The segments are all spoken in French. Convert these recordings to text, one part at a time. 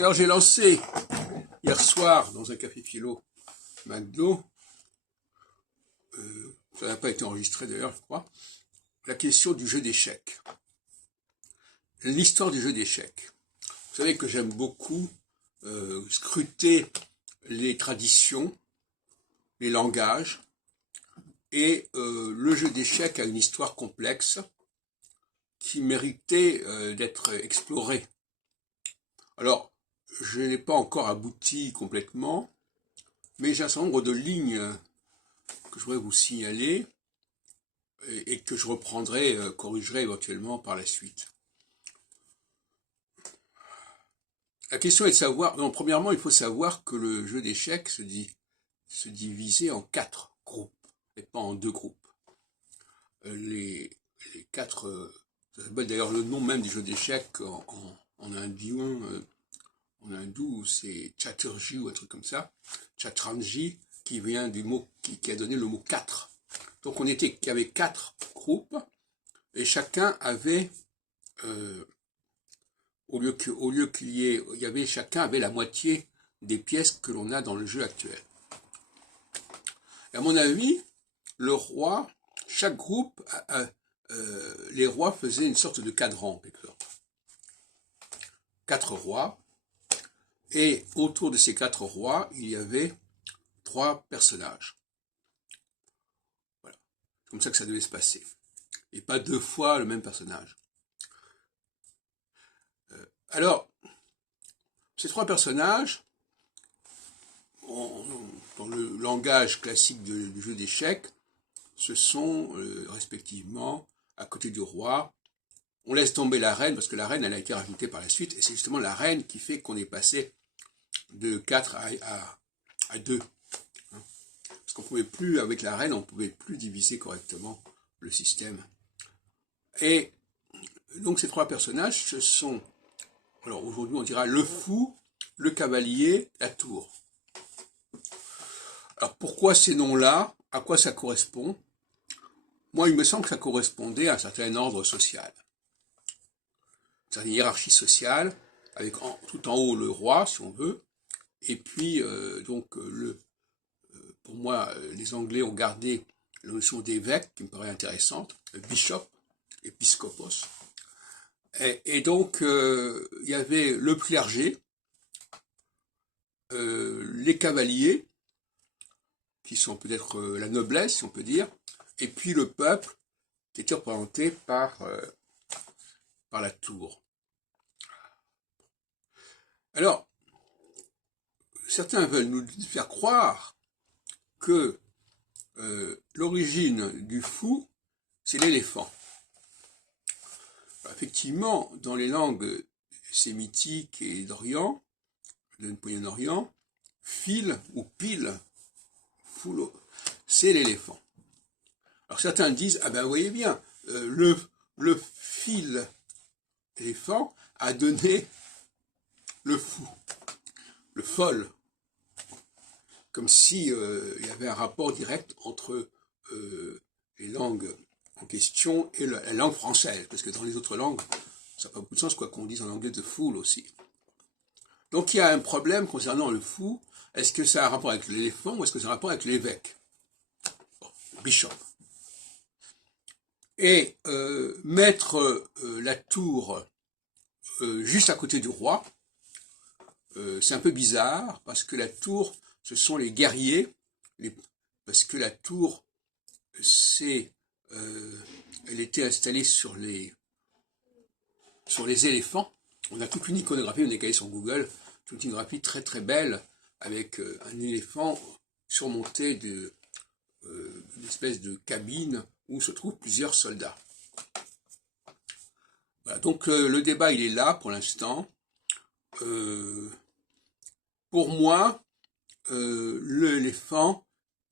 Alors j'ai lancé hier soir dans un café philo McDo, ça n'a pas été enregistré d'ailleurs je crois, la question du jeu d'échecs. L'histoire du jeu d'échecs. Vous savez que j'aime beaucoup scruter les traditions, les langages, et le jeu d'échecs a une histoire complexe qui méritait d'être explorée. Alors, je n'ai pas encore abouti complètement, mais j'ai un certain nombre de lignes que je voudrais vous signaler et que je reprendrai, corrigerai éventuellement par la suite. La question est de savoir, non, premièrement, il faut savoir que le jeu d'échecs se divisait en 4 groupes, et pas en 2 groupes. Les 4, ça s'appelle d'ailleurs le nom même du jeu d'échecs en hindou, c'est Chaturji ou un truc comme ça, Chatranji, qui vient du mot, qui a donné le mot 4. Donc il y avait 4 groupes, et chacun avait, chacun avait la moitié des pièces que l'on a dans le jeu actuel. Et à mon avis, le roi, chaque groupe, les rois faisaient une sorte de cadran, quelque sorte. 4 rois, et autour de ces 4 rois, il y avait 3 personnages. Voilà. C'est comme ça que ça devait se passer. Et pas 2 fois le même personnage. Alors, ces 3 personnages, dans le langage classique du jeu d'échecs, ce sont respectivement, à côté du roi, on laisse tomber la reine, parce que la reine, elle a été rajoutée par la suite, et c'est justement la reine qui fait qu'on est passé de 4 à 2. Parce qu'on pouvait plus, avec la reine, on ne pouvait plus diviser correctement le système. Et donc ces 3 personnages, ce sont, alors aujourd'hui on dira le fou, le cavalier, la tour. Alors pourquoi ces noms-là? À quoi ça correspond? Moi, il me semble que ça correspondait à un certain ordre social. Une certaine hiérarchie sociale, avec tout en haut le roi, si on veut, et puis pour moi, les Anglais ont gardé la notion d'évêque, qui me paraît intéressante, bishop, episcopos. Et donc, il y avait le clergé, les cavaliers, qui sont peut-être la noblesse, si on peut dire, et puis le peuple, qui était représenté par la tour. Alors, certains veulent nous faire croire que l'origine du fou, c'est l'éléphant. Effectivement, dans les langues sémitiques et d'Orient, de Moyen-Orient, fil ou pile, foule, c'est l'éléphant. Alors certains disent, ah ben vous voyez bien, le fil éléphant a donné le fou, le folle, comme si il y avait un rapport direct entre les langues en question et la langue française, parce que dans les autres langues, ça n'a pas beaucoup de sens, quoi qu'on dise en anglais de fool aussi. Donc il y a un problème concernant le fou. Est-ce que ça a un rapport avec l'éléphant ou est-ce que ça a un rapport avec l'évêque? Bon, bishop. Et mettre la tour juste à côté du roi, c'est un peu bizarre, parce que la tour, ce sont les guerriers, parce que la tour, elle était installée sur les éléphants. On a toute une iconographie, on est allé sur Google, toute une iconographie très très belle, avec un éléphant surmonté d'une espèce de cabine où se trouvent plusieurs soldats. Voilà, donc le débat il est là pour l'instant. Pour moi, l'éléphant,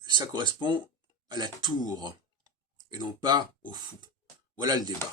ça correspond à la tour, et non pas au fou. Voilà le débat.